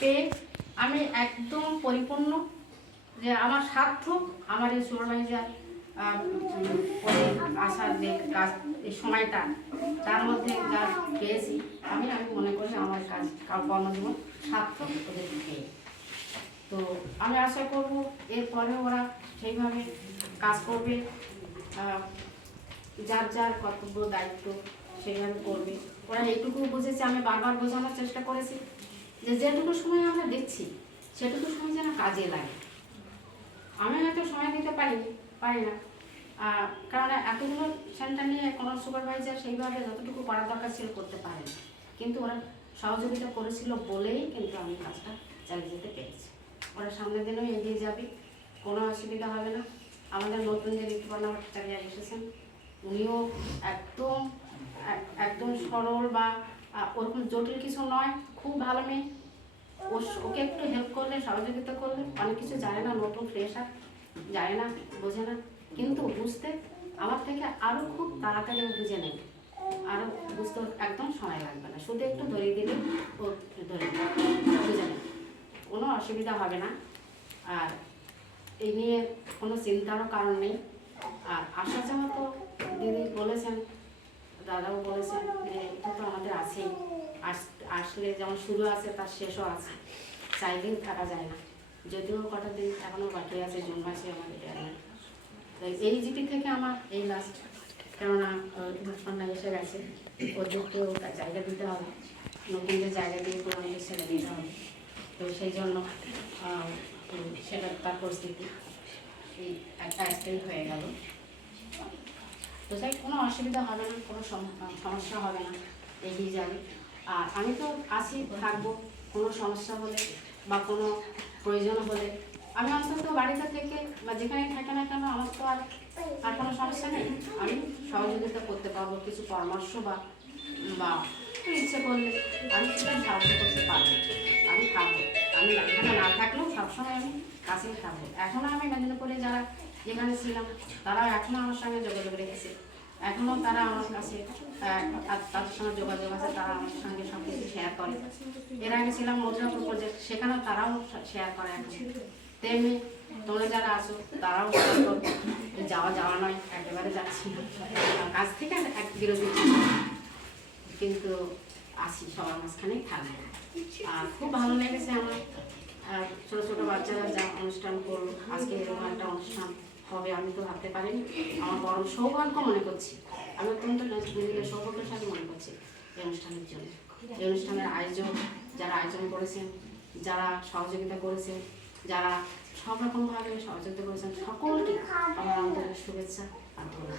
পেয়ে আমি একদম পরিপূর্ণ, যে আমার সার্থক আমার এই সুপারভাইজার আসার যে কাজ এই সময়টা, তার মধ্যে যা পেয়েছি আমি মনে করি আমার কাজ কর্মজীবন সার্থক ওদের পেয়ে। তো আমি আশা করব এরপরে ওরা সেইভাবে কাজ করবে, যার যার কর্তব্য দায়িত্ব সেইভাবে করবে। ওরা এইটুকু বুঝেছে, আমি বারবার বোঝানোর চেষ্টা করেছি যে যেটুকু সময় আমরা দেখছি সেটুকু সময় যেন কাজে লাগে। আমি হয়তো সময় দিতে পারি না, কারণ এতগুলো সেন্টার নিয়ে কোনো সুপারভাইজার সেইভাবে যতটুকু করার দরকার ছিল করতে পারে না, কিন্তু ওরা সহযোগিতা করেছিল বলেই কিন্তু আমি কাজটা চালিয়ে যেতে পেরেছি। ওরা সামনের দিনেও এগিয়ে যাবে, কোনো অসুবিধা হবে না। আমাদের নতুন যে ঋতুপর্ণা ভট্টাচার্য এসেছেন, উনিও একদম সরল বা ওরকম জটিল কিছু নয়, খুব ভালো মেয়ে। ওকে একটু হেল্প করলে, সহযোগিতা করলে, অনেক কিছু জানে না, নতুন ফ্রেশার, জানে না, বোঝে না, কিন্তু বুঝতে আমার থেকে আরও খুব তাড়াতাড়ি বুঝে নেবে, আরও বুঝতে একদম সময় লাগবে না, শুধু একটু ধরিয়ে দিলে ও ধরে বুঝে নেবে, কোনো অসুবিধা হবে না। আর এই নিয়ে কোনো চিন্তারও কারণ নেই। আর আসা যাওয়া তো দিদি বলেছেন, দাদাও বলেছেন যে এটা তো আমাদের আছেই, আসলে যেমন শুরু আছে তার শেষও আছে, 4 দিন থাকা যায় না, যদিও কটা দিন এখনও বাকি আছে, জুন মাসে আমাদের তো এই জিপি থেকে আমার এই লাস্ট, কেননা ঋতুপর্ণা এসে গেছে, ওদেরকেও জায়গা দিতে হবে, নতুন যে জায়গা দিয়ে আমাদের ছেড়ে দিতে হবে। তো সেই জন্য সেটা তার পরিস্থিতি এই একটা অ্যাক্সিডেন্ট হয়ে গেল। তো তাই কোনো অসুবিধা হবে না, কোনো সমস্যা হবে না, এগিয়ে যাবে। আর আমি তো আছি, থাকবো, কোনো সমস্যা হলে বা কোনো প্রয়োজন হলে আমি অন্তত বাড়িতে থেকে বা যেখানেই থাকে না কেন, আমার তো আর কোনো সমস্যা নেই, আমি সহযোগিতা করতে পারবো, কিছু পরামর্শ বা ইচ্ছে করলে আমি সেটা সাহায্য করতে পারবো। আমি থাকবো, আমি এখানে না থাকলেও সবসময় আমি কাছেই থাকবো। এখনও আমি মেদিনীপুরে যারা যেখানে ছিলাম তারাও এখনও আমার সঙ্গে যোগাযোগ রেখেছে, এখনও তারা আমার কাছে তাদের সঙ্গে যোগাযোগ আছে, তারা আমার সঙ্গে সব কিছু শেয়ার করে। এর আগে ছিলাম মধুরাপুর প্রজেক্ট, সেখানেও তারাও শেয়ার করে। এখন তেমনি তোমরা যারা আছো তারাও শেয়ার করবে, যাওয়া নয়, একেবারে যাচ্ছি না, কাজ থেকে এক বিরতি, কিন্তু আসি, সবার মাঝখানেই থাকবো। আর খুব ভালো লেগেছে আমার, ছোটো ছোটো বাচ্চারা যা অনুষ্ঠান করলো, আজকে এরকম একটা অনুষ্ঠান হবে আমি তো ভাবতে পারিনি। আমার বড় সৌভাগ্য মনে করছি, আমি অত্যন্ত সৌভাগ্যশালী মনে করছি এই অনুষ্ঠানের জন্য। এই অনুষ্ঠানের আয়োজক, যারা আয়োজন করেছেন, যারা সহযোগিতা করেছেন, যারা সব রকমভাবে সহযোগিতা করেছেন, সকলকে আমার আন্তরিক শুভেচ্ছা আর ধন্যবাদ।